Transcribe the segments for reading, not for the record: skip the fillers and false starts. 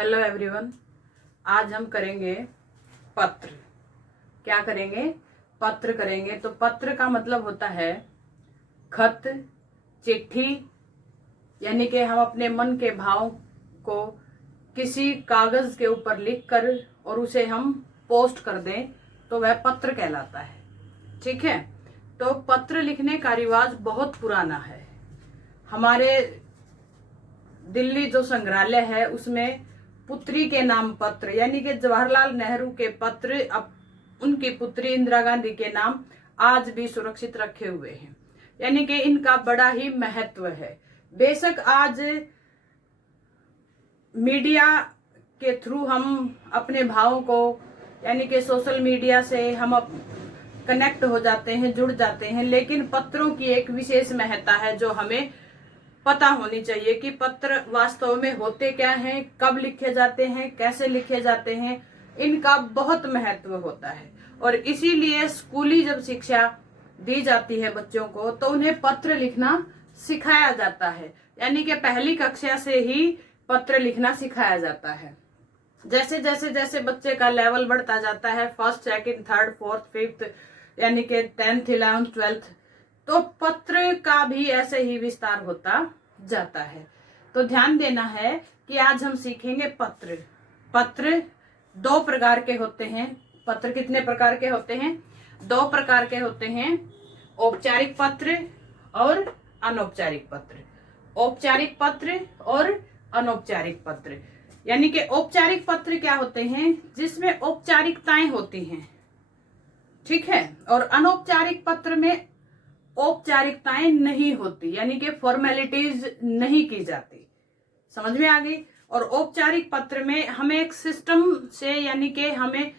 Hello everyone. आज हम करेंगे पत्र। क्या करेंगे? पत्र करेंगे। तो पत्र का मतलब होता है खत, चिट्ठी, यानी कि हम अपने मन के भाव को किसी कागज के ऊपर लिखकर और उसे हम पोस्ट कर दें तो वह पत्र कहलाता है। ठीक है। तो पत्र लिखने का रिवाज बहुत पुराना है। हमारे दिल्ली जो संग्रहालय है उसमें पुत्री के नाम पत्र, यानी कि जवाहरलाल नेहरू के पत्र अब उनकी पुत्री इंदिरा गांधी के नाम आज भी सुरक्षित रखे हुए हैं, यानी कि इनका बड़ा ही महत्व है। बेशक आज मीडिया के थ्रू हम अपने भावों को, यानी कि सोशल मीडिया से हम कनेक्ट हो जाते हैं, जुड़ जाते हैं, लेकिन पत्रों की एक विशेष महत्ता है जो हमें पता होनी चाहिए कि पत्र वास्तव में होते क्या हैं, कब लिखे जाते हैं, कैसे लिखे जाते हैं। इनका बहुत महत्व होता है और इसीलिए स्कूली जब शिक्षा दी जाती है बच्चों को तो उन्हें पत्र लिखना सिखाया जाता है, यानी कि पहली कक्षा से ही पत्र लिखना सिखाया जाता है। जैसे जैसे जैसे बच्चे का लेवल बढ़ता जाता है, first, second, third, fourth, fifth, यानी कि 10th, 11th, 12th, तो पत्र का भी ऐसे ही विस्तार होता जाता है। तो ध्यान देना है कि आज हम सीखेंगे पत्र। पत्र दो प्रकार के होते हैं। पत्र कितने प्रकार के होते हैं? दो प्रकार के होते हैं, औपचारिक पत्र और अनौपचारिक पत्र। औपचारिक पत्र और अनौपचारिक पत्र, यानी कि औपचारिक पत्र क्या होते हैं? जिसमें औपचारिकताएं होती हैं, ठीक है, और अनौपचारिक पत्र में औपचारिकताएं नहीं होती, यानी कि फॉर्मेलिटीज नहीं की जाती। समझ में आ गई? और औपचारिक पत्र में हमें एक सिस्टम से, यानी कि हमें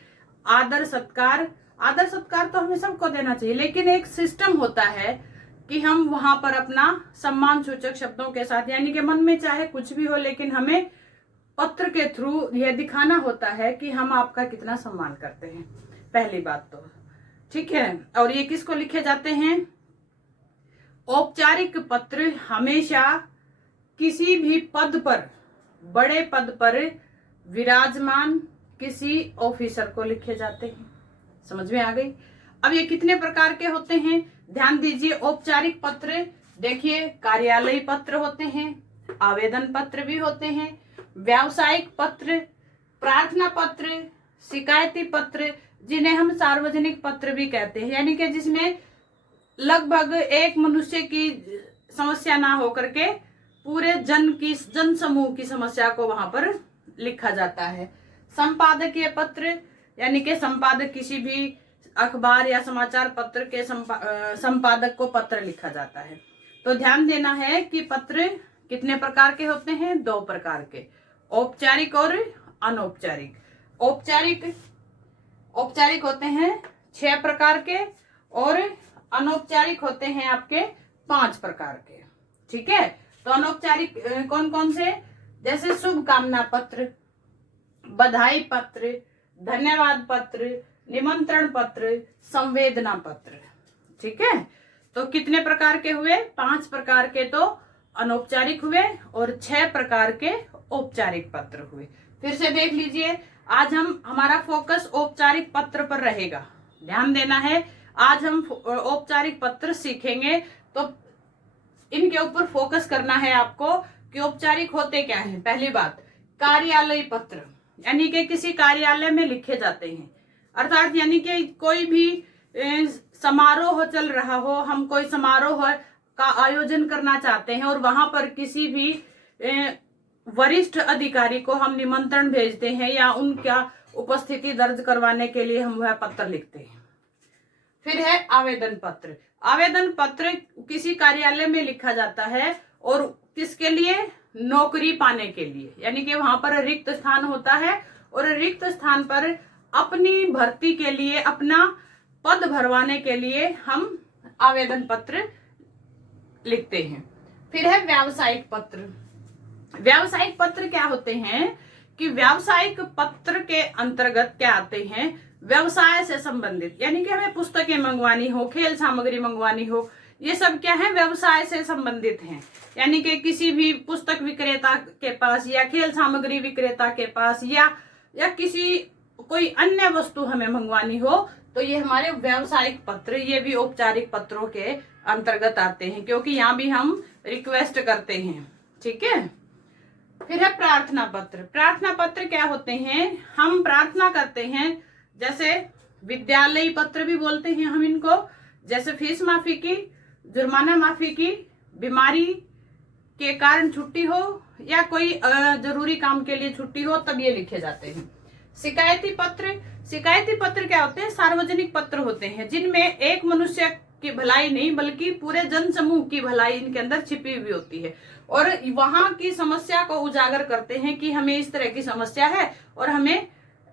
आदर सत्कार तो हमें सबको देना चाहिए, लेकिन एक सिस्टम होता है कि हम वहां पर अपना सम्मान सूचक शब्दों के साथ, यानी कि मन में चाहे कुछ भी हो, लेकिन हमें पत्र के थ्रू यह दिखाना होता है कि हम आपका कितना सम्मान करते हैं। पहली बात तो ठीक है। और ये किसको लिखे जाते हैं? औपचारिक पत्र हमेशा किसी भी पद पर, बड़े पद पर विराजमान किसी ऑफिसर को लिखे जाते हैं। समझ में आ गई? अब ये कितने प्रकार के होते हैं ध्यान दीजिए। औपचारिक पत्र देखिए, कार्यालयी पत्र होते हैं, आवेदन पत्र भी होते हैं, व्यावसायिक पत्र, प्रार्थना पत्र, शिकायती पत्र, जिन्हें हम सार्वजनिक पत्र भी कहते हैं, यानी कि जिसमें लगभग एक मनुष्य की समस्या ना होकर के पूरे जन समूह की समस्या को वहां पर लिखा जाता है। संपादकीय पत्र, यानी कि संपादक किसी भी अखबार या समाचार पत्र के संपादक को पत्र लिखा जाता है। तो ध्यान देना है कि पत्र कितने प्रकार के होते हैं? दो प्रकार के, औपचारिक और अनौपचारिक। औपचारिक होते हैं 6 प्रकार के और अनौपचारिक होते हैं आपके 5 प्रकार के। ठीक है। तो अनौपचारिक कौन कौन से? जैसे शुभकामना पत्र, बधाई पत्र, धन्यवाद पत्र, निमंत्रण पत्र, संवेदना पत्र। ठीक है। तो कितने प्रकार के हुए? 5 प्रकार के तो अनौपचारिक हुए और 6 प्रकार के औपचारिक पत्र हुए। फिर से देख लीजिए, आज हमारा फोकस औपचारिक पत्र पर रहेगा। ध्यान देना है, आज हम औपचारिक पत्र सीखेंगे तो इनके ऊपर फोकस करना है आपको कि औपचारिक होते क्या हैं। पहली बात, कार्यालयी पत्र, यानी कि किसी कार्यालय में लिखे जाते हैं, अर्थात यानी कि कोई भी समारोह चल रहा हो, हम कोई समारोह का आयोजन करना चाहते हैं और वहां पर किसी भी वरिष्ठ अधिकारी को हम निमंत्रण भेजते हैं या उनका उपस्थिति दर्ज करवाने के लिए हम वह पत्र लिखते हैं। फिर है आवेदन पत्र। आवेदन पत्र किसी कार्यालय में लिखा जाता है और किसके लिए? नौकरी पाने के लिए, यानी कि वहां पर रिक्त स्थान होता है और रिक्त स्थान पर अपनी भर्ती के लिए, अपना पद भरवाने के लिए हम आवेदन पत्र लिखते हैं। फिर है व्यावसायिक पत्र। व्यावसायिक पत्र क्या होते हैं कि व्यावसायिक पत्र के अंतर्गत क्या आते हैं? व्यवसाय से संबंधित, यानी कि हमें पुस्तकें मंगवानी हो, खेल सामग्री मंगवानी हो ये सब क्या है, व्यवसाय से संबंधित हैं। यानी कि किसी भी पुस्तक विक्रेता के पास या खेल सामग्री विक्रेता के पास या किसी कोई अन्य वस्तु हमें मंगवानी हो तो ये हमारे व्यावसायिक पत्र, ये भी औपचारिक पत्रों के अंतर्गत आते हैं, क्योंकि यहाँ भी हम रिक्वेस्ट करते हैं। ठीक है। फिर है प्रार्थना पत्र। प्रार्थना पत्र क्या होते हैं, हम प्रार्थना करते हैं, जैसे विद्यालयी पत्र भी बोलते हैं हम इनको, जैसे फीस माफी की, जुर्माना माफी की, बीमारी के कारण छुट्टी हो या कोई जरूरी काम के लिए छुट्टी हो, तब ये लिखे जाते हैं। शिकायती पत्र। शिकायती पत्र क्या होते हैं, सार्वजनिक पत्र होते हैं जिनमें एक मनुष्य की भलाई नहीं बल्कि पूरे जन समूह की भलाई इनके अंदर छिपी हुई होती है और वहां की समस्या को उजागर करते हैं कि हमें इस तरह की समस्या है और हमें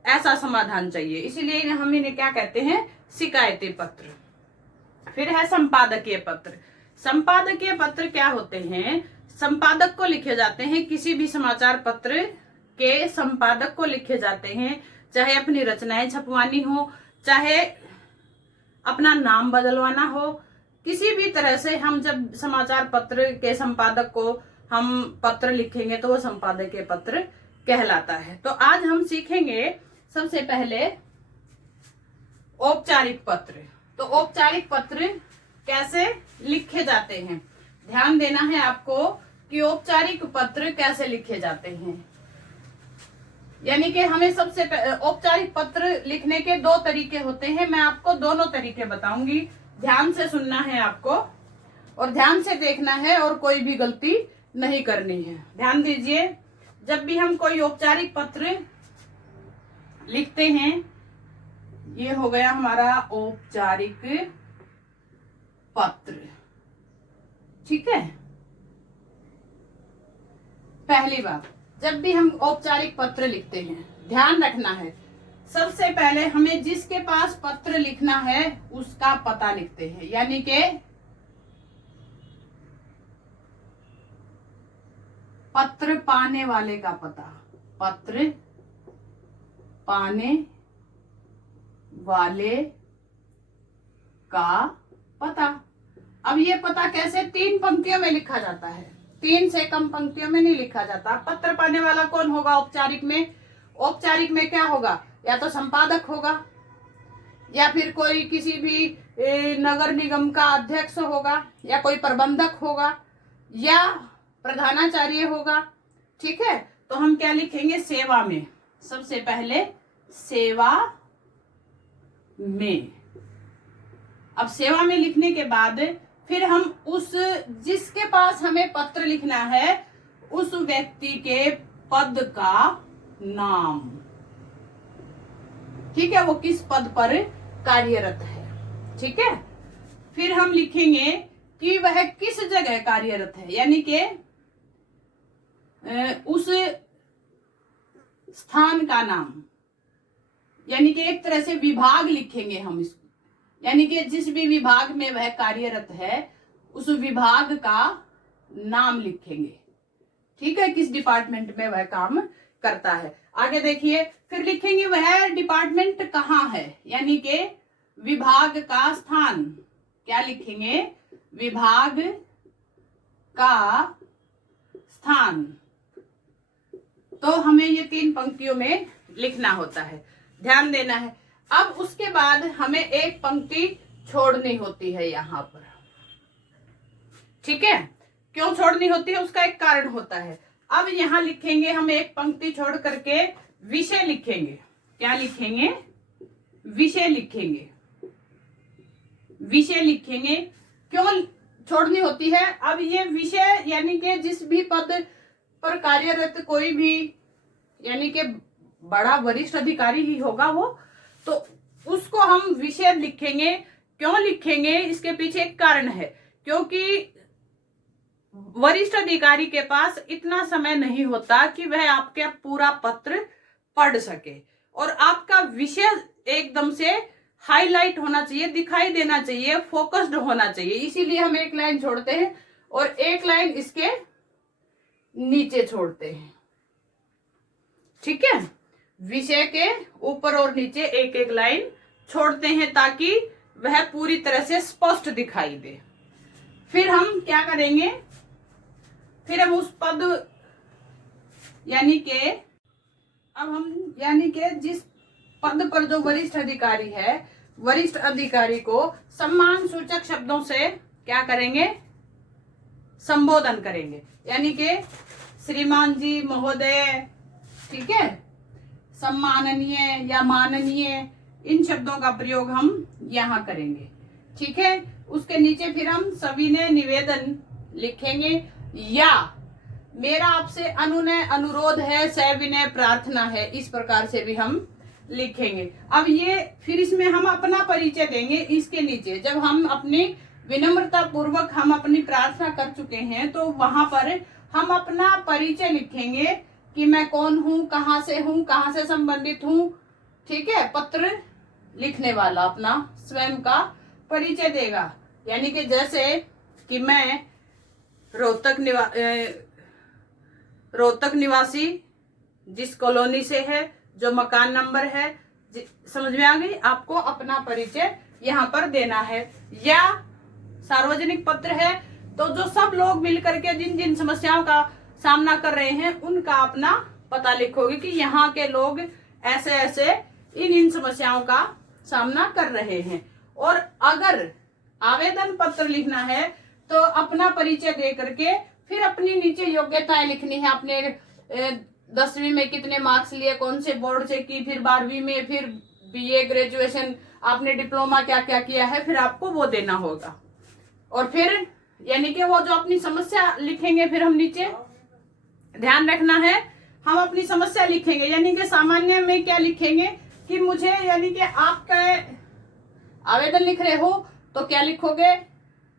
ऐसा समाधान चाहिए, इसीलिए हम इन्हें क्या कहते हैं, शिकायती पत्र। फिर है संपादकीय पत्र। संपादकीय पत्र क्या होते हैं, संपादक को लिखे जाते हैं, किसी भी समाचार पत्र के संपादक को लिखे जाते हैं, चाहे अपनी रचनाएं छपवानी हो, चाहे अपना नाम बदलवाना हो, किसी भी तरह से हम जब समाचार पत्र के संपादक को हम पत्र लिखेंगे तो वो संपादकीय पत्र कहलाता है। तो आज हम सीखेंगे सबसे पहले औपचारिक पत्र। तो औपचारिक पत्र कैसे लिखे जाते हैं, ध्यान देना है आपको कि औपचारिक पत्र कैसे लिखे जाते हैं। यानी कि हमें सबसे औपचारिक पत्र लिखने के दो तरीके होते हैं, मैं आपको दोनों तरीके बताऊंगी, ध्यान से सुनना है आपको और ध्यान से देखना है और कोई भी गलती नहीं करनी है। ध्यान दीजिए, जब भी हम कोई औपचारिक पत्र लिखते हैं, ये हो गया हमारा औपचारिक पत्र। ठीक है। पहली बात, जब भी हम औपचारिक पत्र लिखते हैं ध्यान रखना है, सबसे पहले हमें जिसके पास पत्र लिखना है उसका पता लिखते हैं, यानी कि पत्र पाने वाले का पता, पत्र पाने वाले का पता। अब ये पता कैसे, 3 पंक्तियों में लिखा जाता है, 3 से कम पंक्तियों में नहीं लिखा जाता। पत्र पाने वाला कौन होगा औपचारिक में, औपचारिक में क्या होगा, या तो संपादक होगा या फिर कोई किसी भी नगर निगम का अध्यक्ष होगा या कोई प्रबंधक होगा या प्रधानाचार्य होगा। ठीक है। तो हम क्या लिखेंगे, सेवा में, सबसे पहले सेवा में। अब सेवा में लिखने के बाद फिर हम उस जिसके पास हमें पत्र लिखना है उस व्यक्ति के पद का नाम, ठीक है, वो किस पद पर कार्यरत है। ठीक है। फिर हम लिखेंगे कि वह किस जगह कार्यरत है, यानी कि उस स्थान का नाम, यानी कि एक तरह से विभाग लिखेंगे हम इसको, यानी कि जिस भी विभाग में वह कार्यरत है उस विभाग का नाम लिखेंगे। ठीक है, किस डिपार्टमेंट में वह काम करता है। आगे देखिए, फिर लिखेंगे वह डिपार्टमेंट कहाँ है, यानी कि विभाग का स्थान। क्या लिखेंगे, विभाग का स्थान। तो हमें ये 3 पंक्तियों में लिखना होता है, ध्यान देना है। अब उसके बाद हमें एक पंक्ति छोड़नी होती है यहाँ पर। ठीक है। क्यों छोड़नी होती है, उसका एक कारण होता है। अब यहाँ लिखेंगे हम एक पंक्ति छोड़ करके विषय लिखेंगे। क्या लिखेंगे, विषय लिखेंगे, विषय लिखेंगे। क्यों छोड़नी होती है, अब ये विषय यानी कि जिस भी पद पर कार्यरत कोई भी, यानी कि बड़ा वरिष्ठ अधिकारी ही होगा वो, तो उसको हम विषय लिखेंगे। क्यों लिखेंगे, इसके पीछे एक कारण है, क्योंकि वरिष्ठ अधिकारी के पास इतना समय नहीं होता कि वह आपके पूरा पत्र पढ़ सके और आपका विषय एकदम से हाईलाइट होना चाहिए, दिखाई देना चाहिए, फोकस्ड होना चाहिए। इसीलिए हम एक लाइन छोड़ते हैं और एक लाइन इसके नीचे छोड़ते हैं। ठीक है। विषय के ऊपर और नीचे एक एक लाइन छोड़ते हैं ताकि वह पूरी तरह से स्पष्ट दिखाई दे। फिर हम क्या करेंगे, फिर हम उस पद यानी के अब हम यानी के जिस पद पर जो वरिष्ठ अधिकारी है, वरिष्ठ अधिकारी को सम्मान सूचक शब्दों से क्या करेंगे, संबोधन करेंगे। यानी कि श्रीमान जी, महोदय, ठीक है, सम्माननीय या माननीय, इन शब्दों का प्रयोग हम यहाँ करेंगे। ठीक है, उसके नीचे फिर हम सविनय निवेदन लिखेंगे, या मेरा आपसे अनुनय अनुरोध है, सविनय प्रार्थना है, इस प्रकार से भी हम लिखेंगे। अब ये फिर इसमें हम अपना परिचय देंगे। इसके नीचे जब हम अपनी विनम्रता पूर्वक हम अपनी प्रार्थना कर चुके हैं तो वहां पर हम अपना परिचय लिखेंगे कि मैं कौन हूँ, कहाँ से संबंधित हूँ। ठीक है, पत्र लिखने वाला अपना स्वयं का परिचय देगा। यानी कि जैसे कि मैं रोहतक निवासी, जिस कॉलोनी से है, जो मकान नंबर है, समझ में आ गई। आपको अपना परिचय यहाँ पर देना है। या सार्वजनिक पत्र है तो जो सब लोग मिलकर के जिन जिन समस्याओं का सामना कर रहे हैं उनका अपना पता लिखोगे कि यहाँ के लोग ऐसे ऐसे इन समस्याओं का सामना कर रहे हैं। और अगर आवेदन पत्र लिखना है तो अपना परिचय दे करके फिर अपनी नीचे योग्यताएं लिखनी है। आपने 10वीं में कितने मार्क्स लिए, कौन से बोर्ड से की, फिर 12वीं में, फिर बीए ग्रेजुएशन, आपने डिप्लोमा क्या क्या किया है, फिर आपको वो देना होगा। और फिर यानी कि वो जो अपनी समस्या लिखेंगे, फिर हम नीचे ध्यान रखना है हम अपनी समस्या लिखेंगे। यानी कि सामान्य में क्या लिखेंगे कि मुझे, यानी कि आपका आवेदन लिख रहे हो तो क्या लिखोगे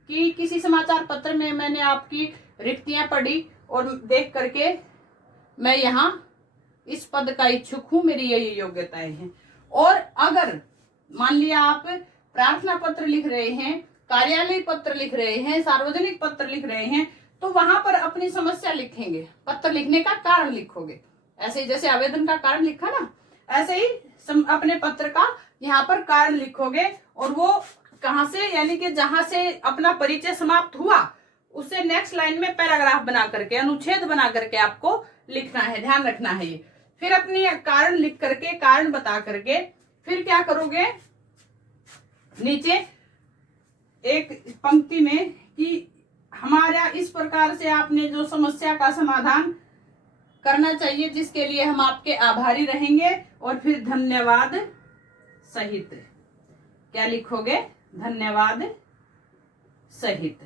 कि किसी समाचार पत्र में मैंने आपकी रिक्तियां पढ़ी और देख करके मैं यहाँ इस पद का इच्छुक हूं, मेरी ये योग्यताएं हैं। और अगर मान लिया आप प्रार्थना पत्र लिख रहे हैं, कार्यालय पत्र लिख रहे हैं, सार्वजनिक पत्र लिख रहे हैं, तो वहां पर अपनी समस्या लिखेंगे, पत्र लिखने का कारण लिखोगे। ऐसे ही जैसे आवेदन का कारण लिखा ना, ऐसे ही अपने पत्र का यहाँ पर कारण लिखोगे। और वो कहाँ से, यानी कि जहां से अपना परिचय समाप्त हुआ उससे नेक्स्ट लाइन में पैराग्राफ बना करके, अनुच्छेद बना करके आपको लिखना है, ध्यान रखना है ये। फिर अपनी कारण लिख करके, कारण बता करके फिर क्या करोगे, नीचे एक पंक्ति में कि हमारा इस प्रकार से आपने जो समस्या का समाधान करना चाहिए, जिसके लिए हम आपके आभारी रहेंगे। और फिर धन्यवाद सहित क्या लिखोगे, धन्यवाद सहित।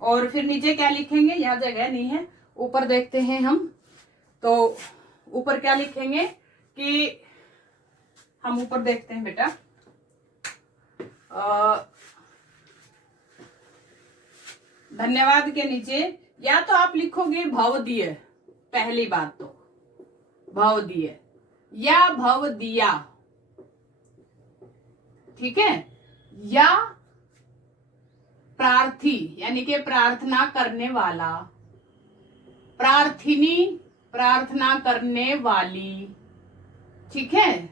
और फिर नीचे क्या लिखेंगे, यहां जगह नहीं है, ऊपर देखते हैं हम। तो ऊपर क्या लिखेंगे कि हम ऊपर देखते हैं बेटा, धन्यवाद के नीचे या तो आप लिखोगे भवदीय, पहली बात तो भवदीय या भवदीया, ठीक है, या प्रार्थी यानी कि प्रार्थना करने वाला, प्रार्थिनी प्रार्थना करने वाली, ठीक है।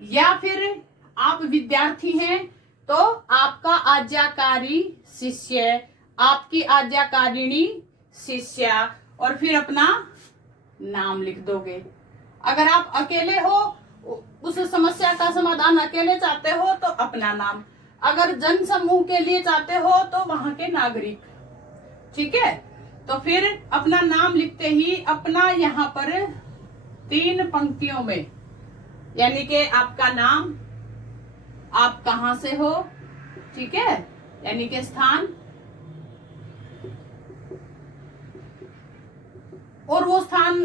या फिर आप विद्यार्थी हैं तो आपका आज्ञाकारी शिष्य, आपकी आज्ञाकारिणी शिष्या, और फिर अपना नाम लिख दोगे। अगर आप अकेले हो, उस समस्या का समाधान अकेले चाहते हो तो अपना नाम, अगर जन समूह के लिए चाहते हो तो वहां के नागरिक, ठीक है। तो फिर अपना नाम लिखते ही अपना यहाँ पर 3 पंक्तियों में, यानी कि आपका नाम, आप कहां से हो, ठीक है, यानी कि स्थान, और वो स्थान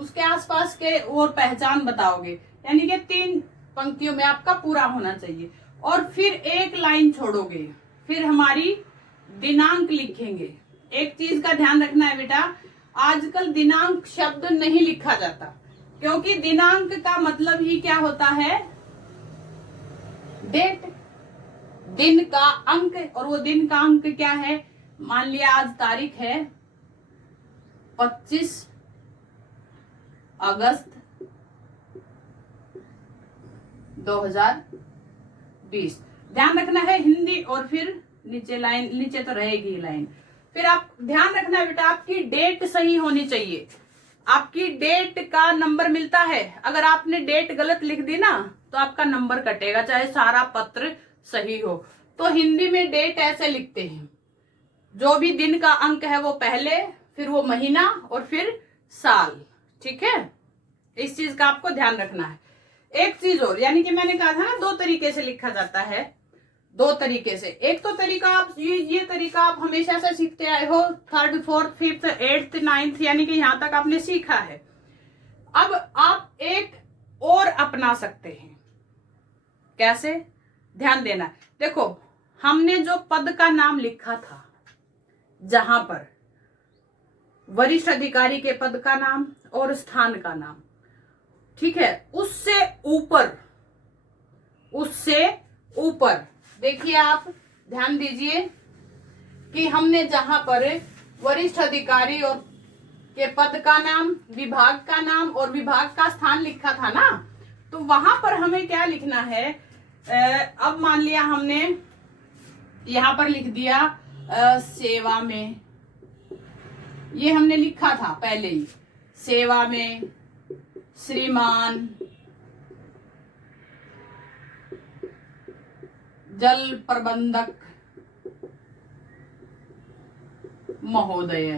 उसके आसपास के और पहचान बताओगे। यानी कि 3 पंक्तियों में आपका पूरा होना चाहिए। और फिर एक लाइन छोड़ोगे, फिर हमारी दिनांक लिखेंगे। एक चीज का ध्यान रखना है बेटा, आजकल दिनांक शब्द नहीं लिखा जाता, क्योंकि दिनांक का मतलब ही क्या होता है, डेट, दिन का अंक। और वो दिन का अंक क्या है, मान लिया आज तारीख है 25 अगस्त 2020। ध्यान रखना है हिंदी और फिर नीचे लाइन, नीचे तो रहेगी लाइन। फिर आप ध्यान रखना बेटा, आपकी डेट सही होनी चाहिए। आपकी डेट का नंबर मिलता है, अगर आपने डेट गलत लिख दी ना तो आपका नंबर कटेगा, चाहे सारा पत्र सही हो। तो हिंदी में डेट ऐसे लिखते हैं, जो भी दिन का अंक है वो पहले, फिर वो महीना और फिर साल। ठीक है, इस चीज का आपको ध्यान रखना है। एक चीज और, यानी कि मैंने कहा था ना 2 तरीके से लिखा जाता है, 2 तरीके से। एक तो तरीका आप ये तरीका आप हमेशा से सीखते आए हो, 3rd 4th 5th 8th 9th, यानी कि यहां तक आपने सीखा है। अब आप एक और अपना सकते हैं। कैसे? ध्यान देना। देखो, हमने जो पद का नाम लिखा था, जहां पर वरिष्ठ अधिकारी के पद का नाम और स्थान का नाम, ठीक है, उससे ऊपर देखिए, आप ध्यान दीजिए कि हमने जहां पर वरिष्ठ अधिकारी और के पद का नाम, विभाग का नाम और विभाग का स्थान लिखा था ना, तो वहां पर हमें क्या लिखना है? अब मान लिया हमने यहां पर लिख दिया सेवा में, ये हमने लिखा था पहले ही, सेवा में श्रीमान जल प्रबंधक महोदय।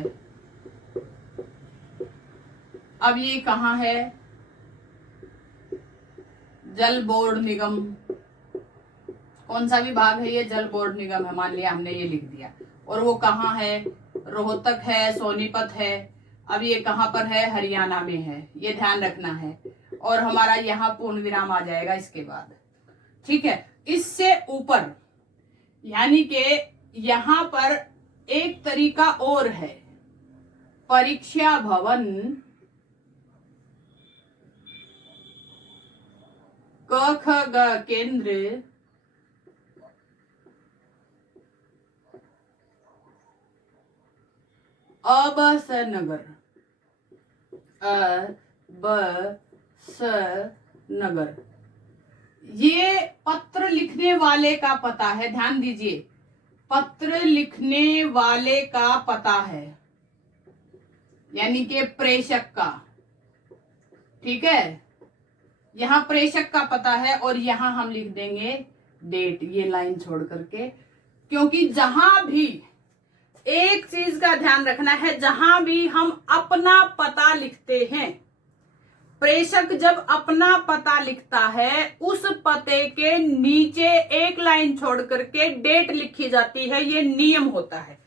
अब ये कहाँ है? जल बोर्ड निगम, कौन सा विभाग है ये? जल बोर्ड निगम है, मान लिया हमने ये लिख दिया। और वो कहाँ है? रोहतक है, सोनीपत है। अब ये कहाँ पर है? हरियाणा में है, ये ध्यान रखना है। और हमारा यहाँ पूर्ण विराम आ जाएगा इसके बाद। ठीक है, इससे ऊपर यानी कि यहां पर एक तरीका और है, परीक्षा भवन क ख ग केंद्र अबस नगर, नगर। ये पत्र लिखने वाले का पता है, ध्यान दीजिए, पत्र लिखने वाले का पता है, यानी कि प्रेषक का। ठीक है, यहां प्रेषक का पता है और यहां हम लिख देंगे डेट, ये लाइन छोड़ करके। क्योंकि जहां भी एक चीज का ध्यान रखना है, जहां भी हम अपना पता लिखते हैं, प्रेषक जब अपना पता लिखता है, उस पते के नीचे एक लाइन छोड़ करके डेट लिखी जाती है, ये नियम होता है।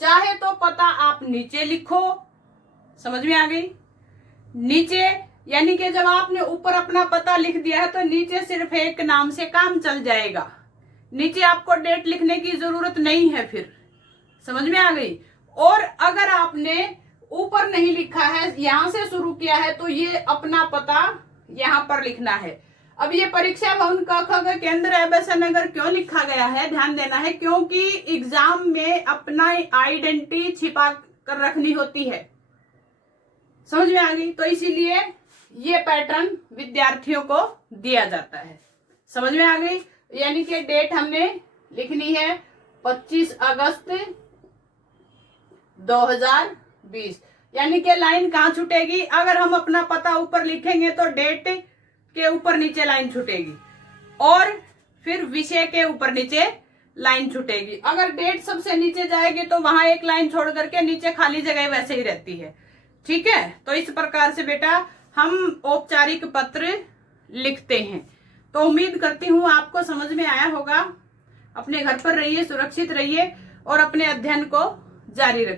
चाहे तो पता आप नीचे लिखो, समझ में आ गई? नीचे यानी कि जब आपने ऊपर अपना पता लिख दिया है तो नीचे सिर्फ एक नाम से काम चल जाएगा, नीचे आपको डेट लिखने की जरूरत नहीं है। फिर समझ में आ गई? और अगर आपने ऊपर नहीं लिखा है, यहां से शुरू किया है, तो ये अपना पता यहां पर लिखना है। अब ये परीक्षा भवन क ख ग केंद्र अबस नगर क्यों लिखा गया है, ध्यान देना है, क्योंकि एग्जाम में अपना आइडेंटिटी छिपा कर रखनी होती है। समझ में आ गई? तो इसीलिए ये पैटर्न विद्यार्थियों को दिया जाता है। समझ में आ गई? यानी कि डेट हमने लिखनी है 25 अगस्त 2020, यानी कि लाइन कहाँ छूटेगी? अगर हम अपना पता ऊपर लिखेंगे तो डेट के ऊपर नीचे लाइन छूटेगी और फिर विषय के ऊपर नीचे लाइन छूटेगी। अगर डेट सबसे नीचे जाएगी तो वहां एक लाइन छोड़ करके नीचे खाली जगह वैसे ही रहती है। ठीक है, तो इस प्रकार से बेटा हम औपचारिक पत्र लिखते हैं। तो उम्मीद करती हूँ आपको समझ में आया होगा। अपने घर पर रहिए, सुरक्षित रहिए और अपने अध्ययन को जारी रखिए।